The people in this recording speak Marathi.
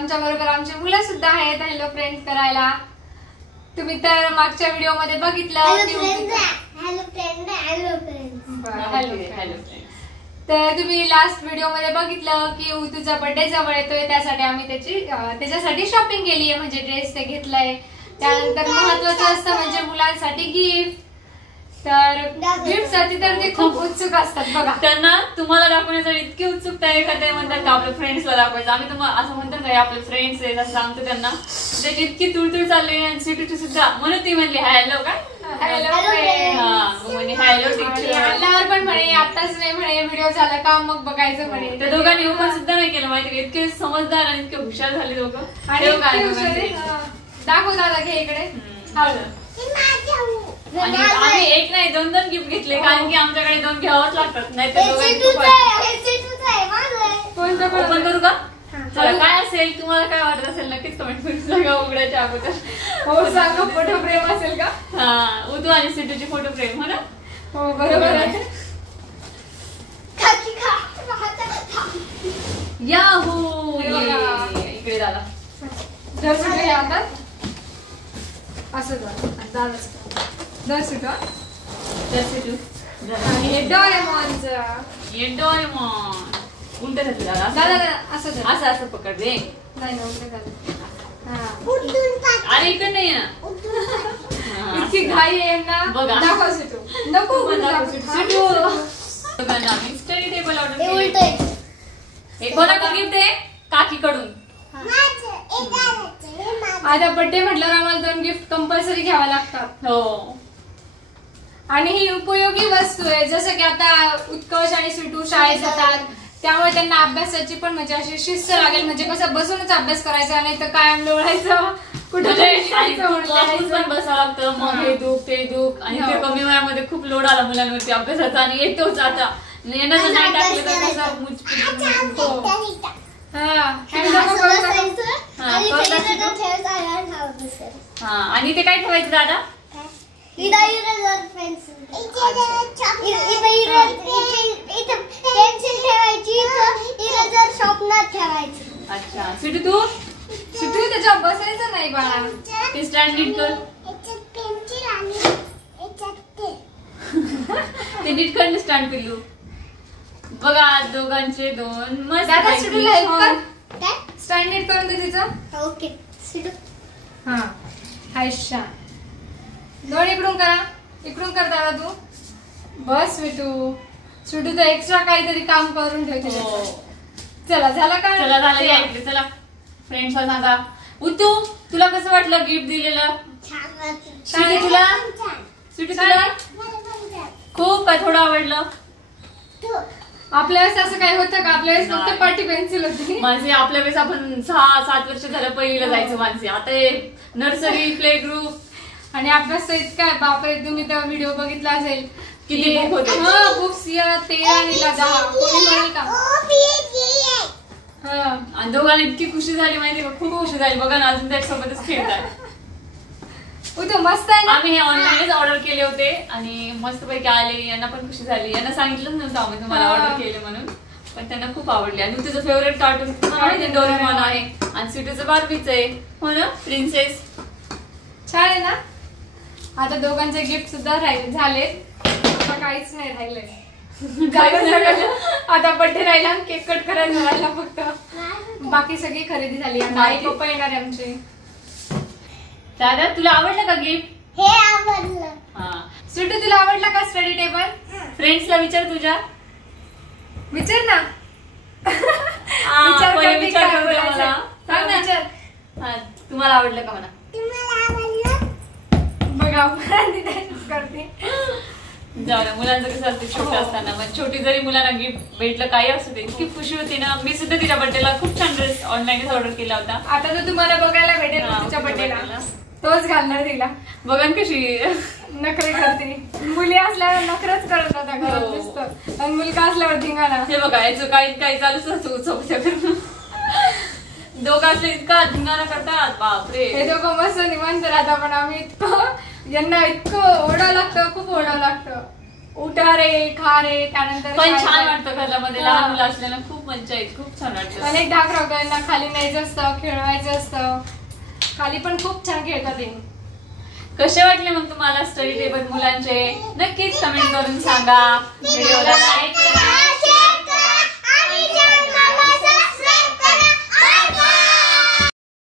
आमच्या बरोबर आमची मुलं सुद्धा आहेत हॅलो फ्रेंड्स करायला. तुम्ही तर मागच्या व्हिडिओ मध्ये बघितलं तर तुम्ही लास्ट व्हिडिओ मध्ये बघितलं की तुझा बर्थडे जवळ येतोय, त्यासाठी आम्ही त्याच्यासाठी शॉपिंग केली आहे, म्हणजे ड्रेस ते घेतलाय. त्यानंतर महत्वाचं असतं म्हणजे मुलांसाठी गिफ्ट. तर गिफ्ट साठी तर ते खूप उत्सुक असतात बघा. त्यांना तुम्हाला दाखवण्यासाठी इतकी उत्सुकता आहे का ते म्हणतात का आपल्या फ्रेंड्सला दाखवायचं. आम्ही तुम्हाला असं म्हणतो का आपले फ्रेंड्स आहेत असं सांगतो त्यांना. त्याची इतकी तुळतुळ चालली आणि सिटी सुद्धा म्हणून ती म्हणली हॅलो काय हॅलो टीचर पण म्हणे आताच नाही म्हणे व्हिडिओ झाला का मग बघायचं म्हणे. त्या दोघांनी ओपन सुद्धा नाही केलं माहिती. इतके समजदार आणि इतके हुशार झाले दोघं. दाखव दादा घे इकडे. आणि आम्ही एक नाही दोन गिफ्ट घेतले कारण की आमच्याकडे 2 घ्यावंच लागतात. नाही तर ओपन करू का? चला काय असेल तुम्हाला काय वाटत असेल नक्कीच कमेंट करून सांगा. उघडायच्या अगोदर हो सांगा. फोटो फ्रेम असेल का? हा उदू आणि सिटूची फोटो फ्रेम. हो ना? हो बरोबर आहे. याहू इकडे दादा असं दर सुटू उलट असं असं पकड दे. अरे इकडे नाही ना इतकी घाई आहे ना. बघा नको स्टडी टेबल ऑर्डर कोणाकडून गिफ्ट आहे? काकीकडून. आता बर्थडे म्हटल्यावर आम्हाला 2 गिफ्ट कंपल्सरी घ्यावा लागतात. हो आणि ही उपयोगी वस्तू आहे. जसं की आता उत्कर्ष आणि सुटू शाळेत जातात त्यामुळे त्यांना अभ्यासाची पण म्हणजे अशी शिस्त लागेल. म्हणजे कसं बसूनच अभ्यास करायचा नाही तर कायम लोळायचं कुठे पण बसावं लागतं. मग हे दुख ते दुख आणि ते कमी वयामध्ये खूप लोड आला मुलांवरती अभ्यासाचा आणि येतोच आता नाही टाकलं तर आणि ते काय ठेवायचं दादा? अच्छा सुटू त्याच्यावर बसायचं नाही बाळा. ते स्टँड नीट कर. ते नीट कर स्टँड पिल्लू. बघा दोघांचे 2 मस्त. स्टँड नीट करून दे तिचं. ओके हा हायशा 2 इकडून करा. इकडून कर दादा तू. बस सुटू तर एक्स्ट्रा काहीतरी काम करून ठेवते. चला झाला का? चला झालं या इकडे. चला फ्रेंड्सला सांगा. उतू तुला कसं वाटलं गिफ्ट दिलेलं? तुला खूप काय थोडं आवडलं? आपल्या वेळेस असं काही होतं का? आपल्या वेळेस फक्त पाटी पेन्सिल होती. माझे आपल्या वेळेस आपण 6-7 वर्ष झालं पहिलीला जायचं. माणसे आता नर्सरी प्ले ग्रुप आणि अभ्यास तर इतका आहे बापरे. तुम्ही तेव्हा व्हिडिओ बघितला असेल किती बुक होते. बुक्स 13 आणि 10 कोणी म्हणेल का? आणि दोघांना इतकी खुशी झाली माहिती का? खूप खुशी झाली. बघा ना अजून त्याच्यासोबतच खेळतात. मस्त आहे ना. आम्ही हे ऑनलाईनच ऑर्डर केले होते आणि मस्तपैकी आले. यांना पण खुशी झाली. यांना सांगितलंच नव्हतं आम्ही तुम्हाला ऑर्डर केले म्हणून पण त्यांना खूप आवडले. आणि तुझं फेवरेट कार्टून डोरेमॉन आहे आणि सिटूचं बार्बीच आहे. हो ना प्रिन्सेस. छान आहे ना. आता दोघांचे गिफ्ट सुद्धा झाले. आता काहीच नाही राहिलंय. आता बर्थडे राहिला केक कट करायला राहिला फक्त. बाकी सगळी खरेदी झाली. आता आई पप्पा येणार आहे आमचे. दादा तुला आवडलं का गिफ्ट? हे आवडलं. हा सुटू तुला आवडला का स्टडी टेबल? फ्रेंड्सला विचार तुझ्या. विचार ना. तुम्हाला आवडलं का? म्हणा बघा करते. जाऊ ना मुलांचं कसं असते छोटं असताना पण छोटी जरी मुलांना गिफ्ट भेटलं काही असू दे इतकी खुशी होती ना. मी सुद्धा तिच्या बर्थडेला खूप छान ड्रेस ऑनलाईनच ऑर्डर केला होता. आता तर तुम्हाला बघायला भेटेल तिच्या बर्थडेला. तोच घालणार तिला. बघा कशी नखरे करते. मुली असल्यावर नखरच करत होता घरात दिसतं आणि मुलगा असल्यावर धिंगाणा. हे बघा याचं काही चालूच असतो. दोघं असले इतका धिंगाणा करतात बापरे. हे दोघं मस्त निवांत राहतात पण आम्ही इतकं यांना इतकं ओढावं लागतं खूप ओढावं लागतं. उठा रे खा रे. त्यानंतर पण छान वाटतं घरामध्ये लहान मुलं असल्यानं खूप मज्जा येते, खूप छान वाटतं. अनेक धाकधुक्यांना खाली न्यायचं असतं, खेळवायचं असतं. खाली पण खूप छान खेळतात ते. कसे वाटले मग तुम्हाला स्टडी टेबल मुलांचे? नक्कीच कमेंट करून सांगा. व्हिडिओला लाईक करा.